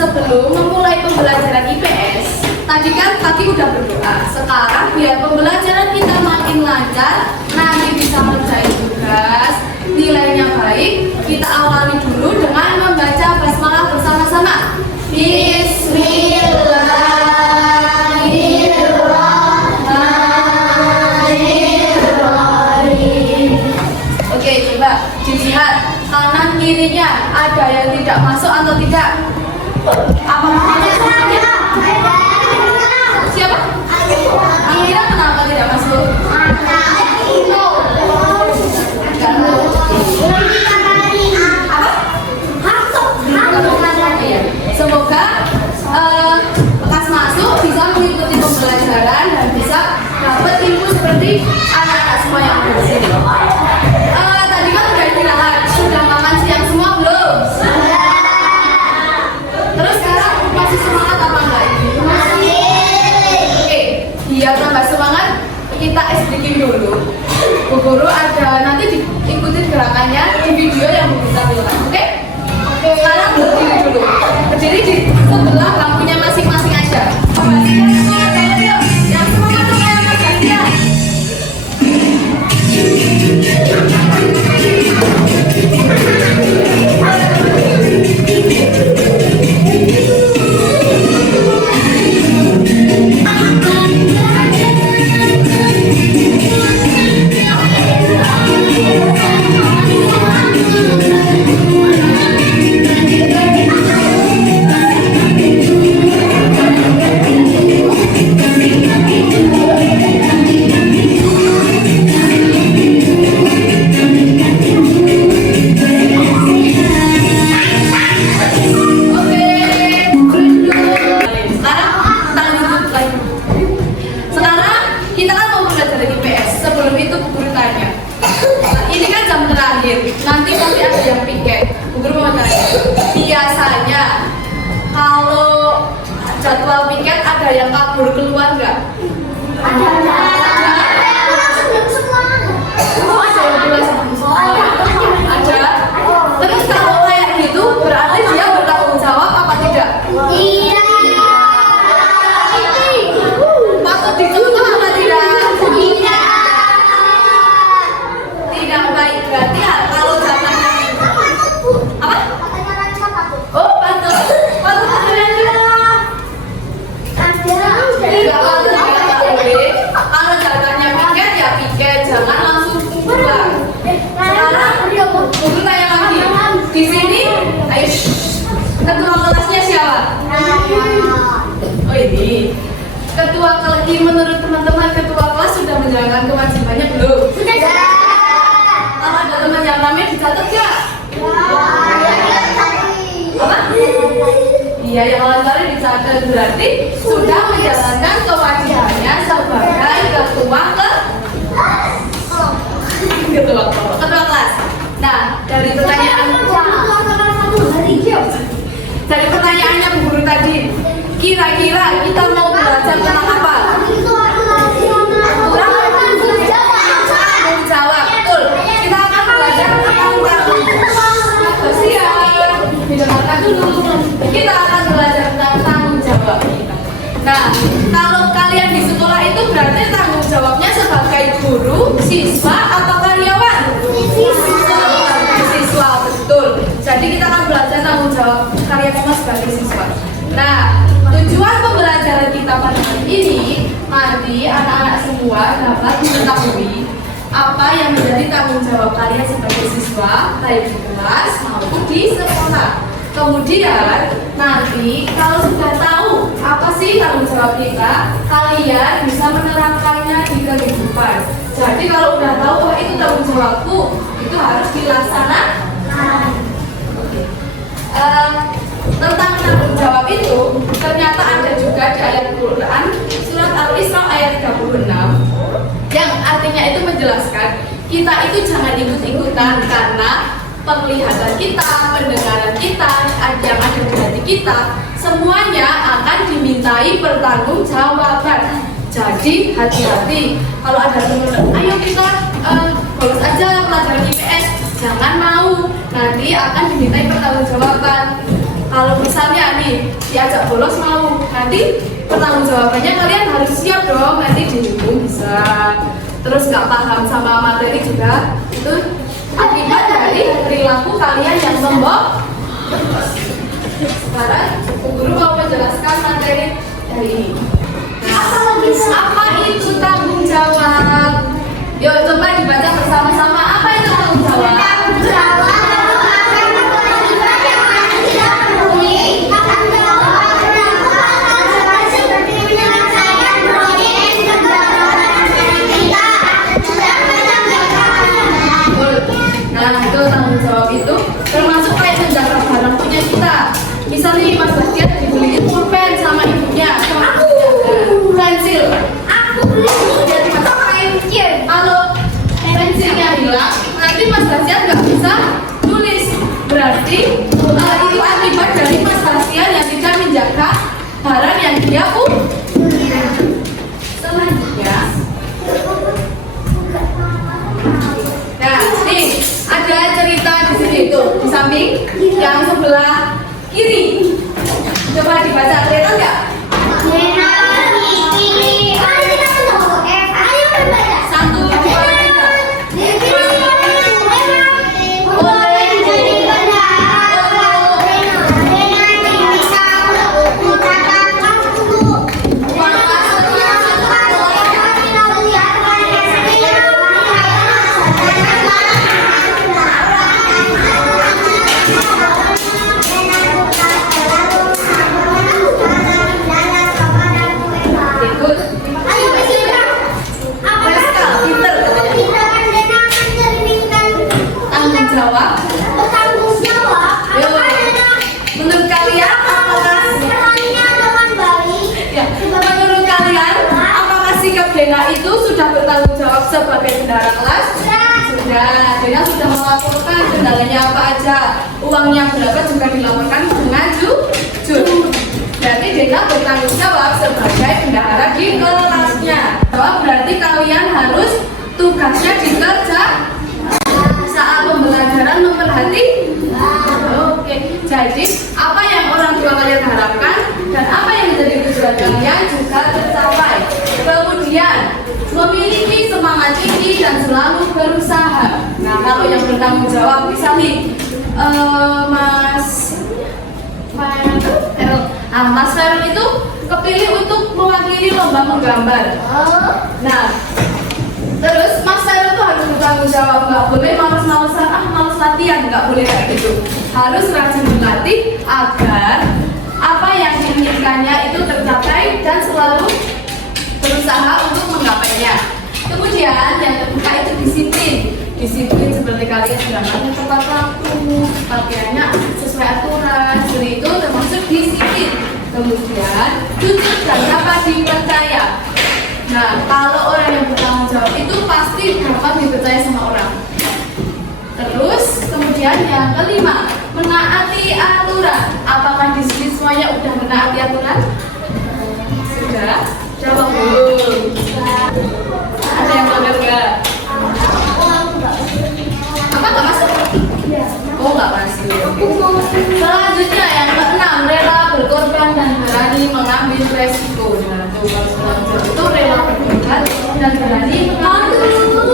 sebelum memulai pembelajaran IPS, tadi kan Kaki udah berdoa. Sekarang biar pembelajaran kita makin lancar, nanti bisa ngerjain tugas, nilainya baik, kita awali dulu dengan membaca basmalah bersama-sama. Bismillahirrahmanirrahim. Oke, coba dilihat kanan kirinya ada yang tidak masuk atau tidak? Apa makanya semuanya? Siapa? Amira kenapa tidak masuk? Semoga lekas masuk bisa mengikuti pembelajaran dan bisa dapat ilmu seperti anak-anak semua yang ada di sini. Tadi kan udah istirahat, sudah makan siang semua belum? Terus sekarang masih semangat apa enggak ini? Oke, biar tambah semangat kita SDK dulu. Bu Guru ada nanti diikuti gerakannya di video yang kita tampilkan. Oke? Sekarang berdiri dulu. Berdiri di sebelah lampunya masing-masing aja. Yang semangat tuh kayak Mas Gantian. Nanti pasti ada yang piket. Bu Guru mau tanya, biasanya kalau jadwal piket ada yang kabur keluar nggak? Ada. Ada. Terus kalau kayak gitu berarti dia bertanggung jawab apa tidak? Tidak. Patut dicontoh apa tidak? Tidak. Tidak baik. Berarti kalau zamannya apa? Oh, patut ada. Kalau jalannya piket ya piket, jangan langsung pulang. Sekarang Guru tanya lagi. Di sini, ayo, ketua kelasnya siapa? Oh ini. Ketua kelas, menurut teman-teman ketua kelas sudah menjalankan kewajibannya belum? Sudah. Kalau ada teman yang rame dicatat nggak? Apa? Iya, yang lain dicatat berarti sudah menjalankan kewajibannya sebagai ketua kelas. Nah, dari pertanyaannya Bu Guru tadi, kira-kira kita mau belajar tentang apa? Tanggung jawab, betul. Kita akan belajar tentang didengarkan dulu. Kita akan belajar tentang tanggung jawab kita. Nah, kalau kalian di sekolah itu berarti tanggung jawabnya sebagai guru, siswa atau karyawan? Siswa, betul. Jadi kita akan belajar tanggung jawab kalian semua sebagai siswa. Nah, tujuan pembelajaran kita pada hari ini nanti anak-anak semua dapat mengetahui apa yang menjadi tanggung jawab kalian sebagai siswa baik di kelas maupun di sekolah. Kemudian nanti kalau sudah tahu apa sih tanggung jawab kita, kalian bisa menerapkannya di kehidupan. Jadi kalau udah tahu oh itu tanggung jawabku, itu harus dilaksanakan. Tentang tanggung jawab itu ternyata ada juga di ayat Al-Quran surat Al-Isra ayat 36 yang artinya itu menjelaskan kita itu jangan ikut-ikutan karena penglihatan kita, pendengaran kita, yang ada di hati kita semuanya akan dimintai pertanggungjawaban. Jadi hati-hati kalau ada teman, ayo kita bolos aja pelajaran IPS, jangan mau, nanti akan dimintai pertanggungjawaban. Kalau misalnya nih nih diajak bolos mau, nanti pertanggung jawabannya kalian harus siap dong, nanti dihukum bisa. Terus nggak paham sama materi juga, itu akibat dari perilaku kalian yang lembab. Sekarang guru mau menjelaskan materi hari ini. Apa itu tanggung jawab? Yuk coba dibaca bersama-sama, apa itu tanggung jawab? Nah, itu tanggung jawab itu termasuk kayak menjaga barang punya kita. Misalnya Mas Bastian dibeliin pulpen sama ibunya, pensil, jadi kalau pensilnya hilang, nanti Mas Bastian nggak bisa tulis. Berarti itu akibat dari Mas Bastian yang tidak menjaga barang yang dia punya. Selanjutnya, nah nih ada cerita di sini tuh di samping yang sebelah kiri. Coba dibaca, kelihatan nggak? Satu, dua, tiga. Dena itu sudah bertanggung jawab sebagai bendahara kelas? Sudah. Dena sudah melaporkan kendalanya apa aja, uangnya berapa juga dilaporkan dengan jujur. Berarti Dena bertanggung jawab sebagai bendahara di kelasnya. Berarti kalian harus tugasnya dikerjakan saat pembelajaran memperhatikan. Oke. Jadi apa yang orang tua kalian harapkan dan apa yang menjadi tujuan kalian juga tercapai. Kemudian memiliki semangat tinggi dan selalu berusaha. Nah, kalau yang bertanggung jawab misalnya Mas Ferel itu kepilih untuk mewakili lomba menggambar. Nah, terus Mas Ferel itu harus bertanggung jawab, nggak boleh males-malesan, males latihan, nggak boleh kayak gitu. Harus rajin berlatih agar apa yang diinginkannya itu tercapai dan selalu berusaha untuk menggapainya. Kemudian yang kedua itu disiplin. Disiplin seperti kalian berangkatnya tepat waktu, pakaiannya sesuai aturan, jadi itu termasuk disiplin. Kemudian jujur dan dapat dipercaya. Nah, kalau orang yang bertanggung jawab itu pasti dapat dipercaya sama orang. Terus kemudian yang kelima, menaati aturan. Apakah di sini semuanya udah menaati aturan? Sudah? Jawab dulu. Ada yang benar nggak? Apa nggak masuk? Oh nggak masuk. Selanjutnya yang keenam, rela berkorban dan berani mengambil resiko. Nah tuh kalau selanjutnya itu rela berkorban dan berani mengambil resiko.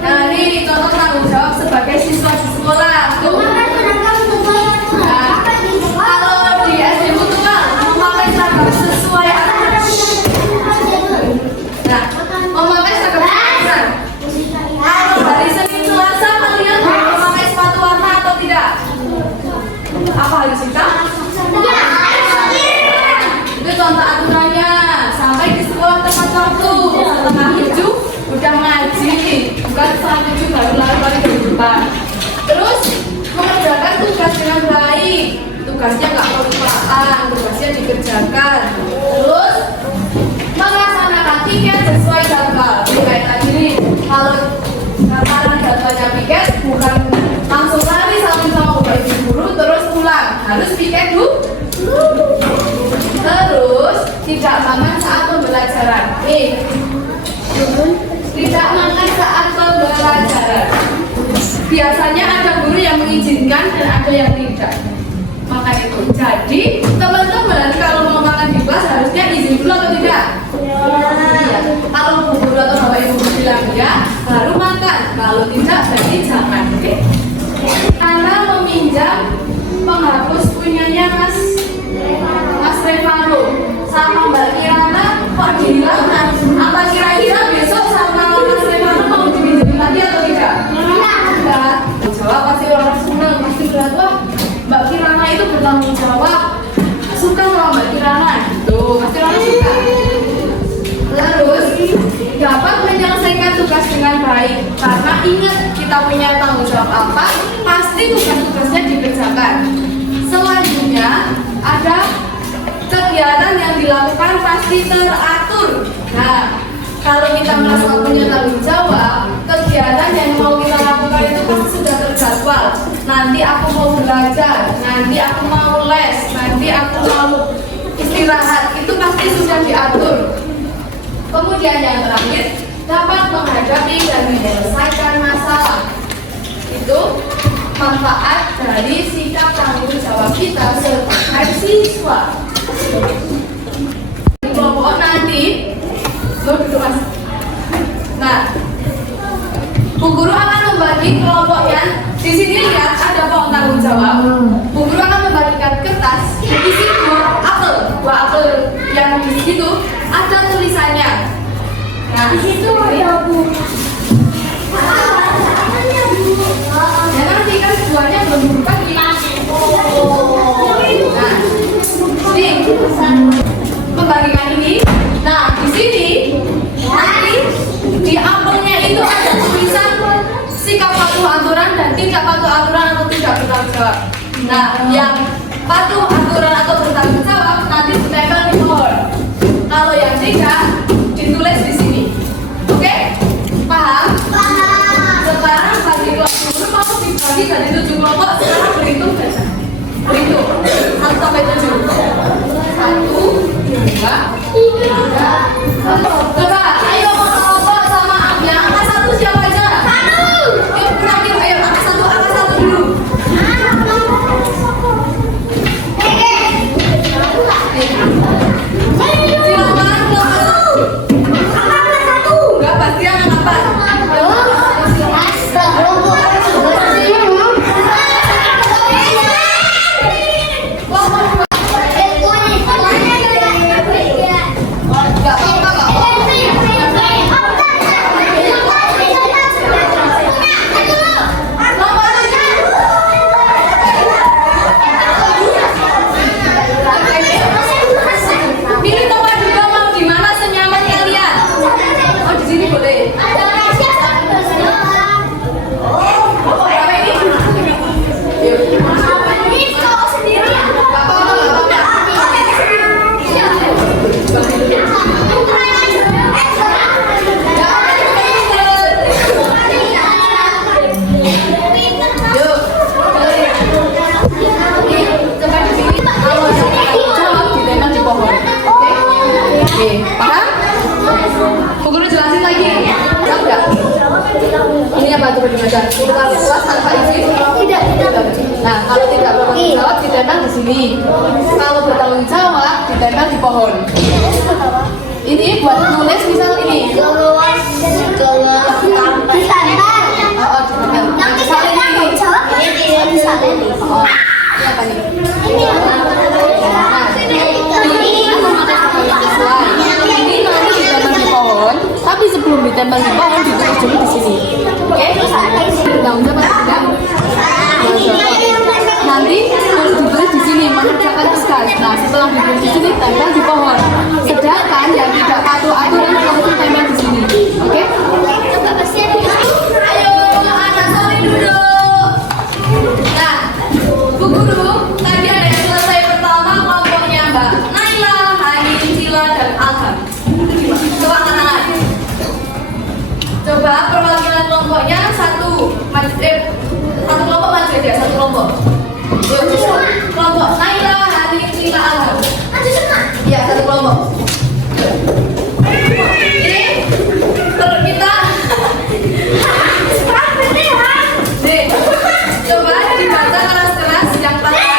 Nah ini contoh tanggung jawab sebagai siswa di sekolah. Tuh. Sesuai aturan. Nah, memakai seragam warna. Kalau hari Senin Selasa kalian harus memakai sepatu warna atau tidak? Apa harus hitam? Ya. Itu contoh aturannya. Sampai di sekolah tepat waktu. Setengah 7 udah ngaji, bukan setengah 7 baru lari-lari ke depan. Terus mengerjakan tugas dengan baik. Tugasnya nggak kelupaan, tugasnya dikerjakan. Terus melaksanakan piket sesuai jadwal. Kayak tadi nih, kalau karena jadwalnya piket bukan langsung lari sama ibu guru terus pulang, harus piket dulu. Terus tidak makan saat pembelajaran. Tidak makan saat pembelajaran. Biasanya ada guru yang mengizinkan dan ada yang tidak. Maka itu, jadi teman-teman kalau mau makan di kelas harusnya izin dulu atau tidak? Iya. Kalau bu guru atau bapak ibu bilang ya, baru makan. Kalau tidak, berarti jangan. Oke? Karena meminjam penghapus punyanya Mas Revano sama Mbak Kirana kok dihilangkan? Apa kira-kira besok sama Mas Revano mau dipinjemin lagi atau tidak? Tidak. Jawab pasti orang senang, pasti bilang wah Mbak Kirana itu bertanggung jawab, suka sama Mbak Kirana. Tuh, pasti orang suka. Terus dapat menyelesaikan tugas dengan baik karena ingat kita punya tanggung jawab apa, pasti tugas-tugasnya dikerjakan. Selanjutnya ada kegiatan yang dilakukan pasti teratur. Nah, kalau kita merasa punya tanggung jawab, kegiatan yang mau kita lakukan itu pasti sudah terjadwal. Nanti aku mau belajar, nanti aku mau les, nanti aku mau istirahat, itu pasti sudah diatur. Kemudian yang terakhir, dapat menghadapi dan menyelesaikan masalah. Itu manfaat dari sikap tanggung jawab kita sebagai siswa. Di kelompok nanti, duduk mas. Nah, Bu Guru akan membagi kelompoknya. Di sini lihat ada pohon tanggung jawab. Bu Guru akan membagikan kertas. Di sini dua apel yang di situ ada tulisannya. Nah, di situ ada Bu. Ya nanti kan buahnya belum dibagi. Nah, ini membagikan ini. Nah, di sini nanti di apelnya itu ada tulisan sikap patuh aturan dan tidak patuh aturan atau tidak bertanggung jawab. Nah, yang patuh aturan atau bertanggung jawab nanti ditempel di pohon. Kalau yang tidak ditulis di sini. Oke? Paham? Paham. Sekarang bagi kelompok dulu mau dibagi dari 7 kelompok. Sekarang berhitung saja. Berhitung 1 sampai 7. 1, 2, 3, 4. Coba, ayo kelompok sama yang angka 1 siapa aja? 1. Yuk terakhir, ayo angka 1 dulu. Nah, kalau tidak bertanggung jawab ditempel di sini. Kalau bertanggung jawab ditempel di pohon. Ini buat nulis misal ini. Kalau ditempel. Oh, ditempel. Yang misalnya ini. Ini misalnya ini. Oh, ini apa nih? Ini nanti ditempel di pohon. Tapi sebelum ditempel di pohon ditulis dulu di sini. Oke? Tanggung jawab tidak? Nanti harus ditulis di sini mengerjakan tugas. Nah, setelah ditulis di sini tempel di pohon. Sedangkan yang tidak patuh aturan langsung tempel di sini. Oke? Ayo, anak sorry duduk. Nah, Bu Guru, tadi ada yang selesai pertama kelompoknya Mbak Naila, Hani, Cila, dan Alham. Coba tangan. Coba perwakilan kelompoknya satu kelompok maju aja, satu kelompok. Kelompok Naila, Hani, Cila, Alham. Ya, satu kelompok. Ini kalau kita nih, coba dibaca keras-keras yang patah